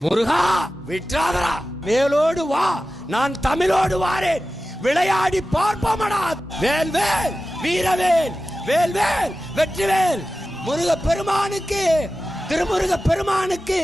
முருகா விற்றாதரா, வேலோடு வா, நான் தமிழோடு வாரேன், விளையாடி பார்ப்போமடா. வேல் வேல் வீரவேல், வேல் வேல் வெற்றிவேல், முருக பெருமானுக்கு, திருமுருக பெருமானுக்கு.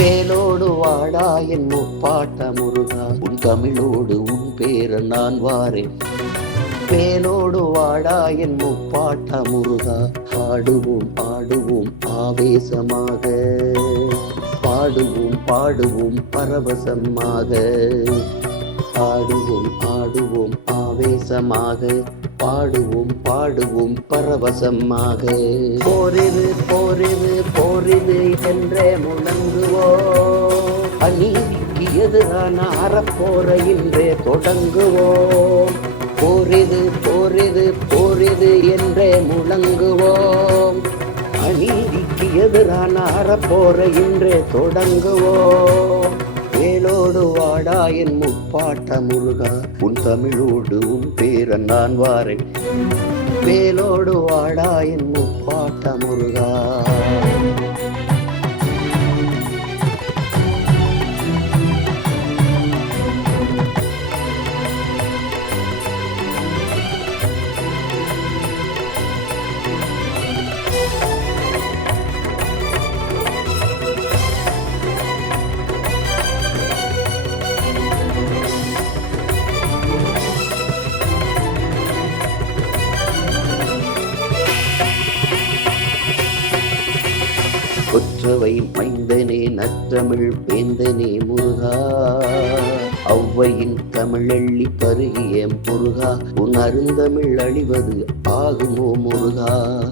வேலோடு வாடா என் முப்பாட்ட முருகா, உன் தமிழோடு உன் பேர நான் வாரேன். வேலோடு வாடா என் முப்பாட்ட முருகா, பாடுவோம் பாடுவோம் ஆவேசமாக, பாடுவோம் பாடுவோம் பரவசமாக, பாடுவோம் ஆடுவோம் ஆவேசமாக, பாடுவோம் பாடுவோம் பரவசமாக. போரிரு போரிரு போரிரு என்றே முழங்குவோம், அநீதிக்கு எதிரான அறப்போர இன்றே தொடங்குவோம். போரிரு போரிரு போரிரு என்றே முழங்குவோம், அநீதிக்கு எதிரான அறப்போர இன்றே தொடங்குவோம். வேலோடு வாடா என் முப்பாட்ட முருகா, உன் தமிழோடு உன் பேர நான் வாரேன். வேலோடு வாடா என் முப்பாட்ட முருகா. கொற்றவை மைந்தனே நற்றமிழ் வேந்தனே முருகா, ஔவையின் தமிழள்ளி பருகிய முருகா, உன் அருந்தமிழ் அழிவது ஆகுமோ முருகா.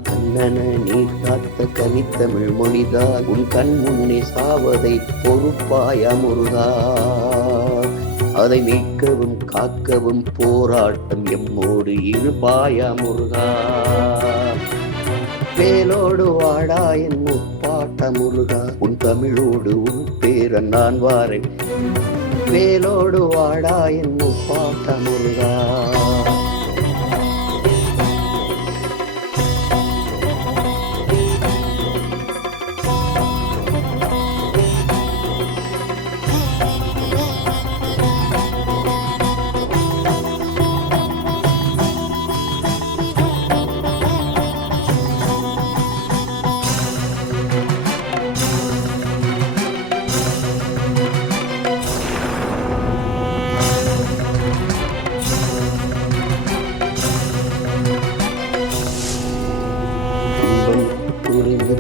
கண்ணன நீர் காத்த கனித்தமிழ் மொழிதான் உன் கண் முன்னே சாவதை பொறுப்பாயா முருகா. அதை மீட்கவும் காக்கவும் போராட்டம் எம்மோடு இருப்பாயா முருகா. வேலோடு வாடா என் முப்பாட்ட முருகா, உன் தமிழோடு உன் பேர நான் வாரேன். வேலோடு வாடா என் முப்பாட்ட முருகா.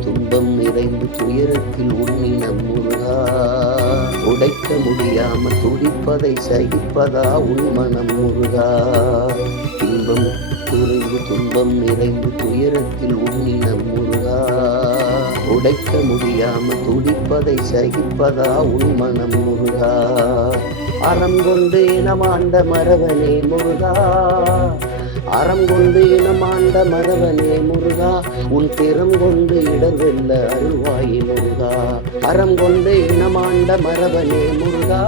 துன்பம் நிறைந்து துயரத்தில் உன்னின முருகா, உடைக்க முடியாம துடிப்பதை சகிப்பதா உன் மனம் முருகா. இன்பம் குறைந்து துன்பம் நிறைந்து துயரத்தில் உன்னின முருகா, உடைக்க முடியாம துடிப்பதை சகிப்பதா உன் மனம் முருகா. அறம் கொண்டு இனமாண்ட மரவனே முருகா, அறம் கொண்டு இனமாண்ட மரவனே முருகா, உன் திறம் கொண்டு இடர்வெல்ல அருள்வாயி முருகா. அறம் கொண்டு இனமாண்ட மரவனே முருகா,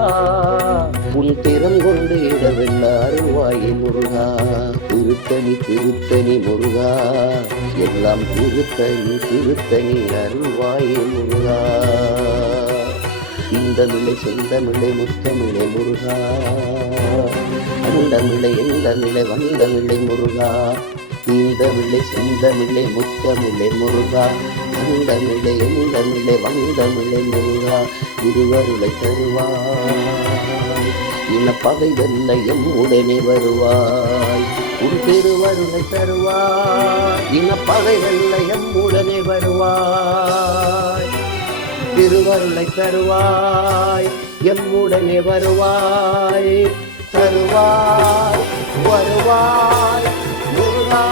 உன் திறம் கொண்டு இடர்வெல்ல அருள்வாயி முருகா. திருத்தணி திருத்தணி முருகா, எல்லாம் திருத்தணி திருத்தணி அருள்வாயி முருகா. இந்தமிழை செந்தமிழை முத்தமிழை முருகா, அந்தமிழை எந்தமிழை வந்தமிழை முருகா. இந்தமிழை செந்தமிழை முத்தமிழை முருகா, அந்தமிழை எந்தமிழை வந்தமிழை முருகா. இருவருளை தருவாய், இனப்பகை வெல்ல எம் உடனே வருவாய். உன் திருவருளை தருவாய், இனப்பகை வெல்ல எம் உடனே வருவாய். திருவருளை தருவாய், எம்முடனே வருவாய். தருவாய் வருவாய் முருகா.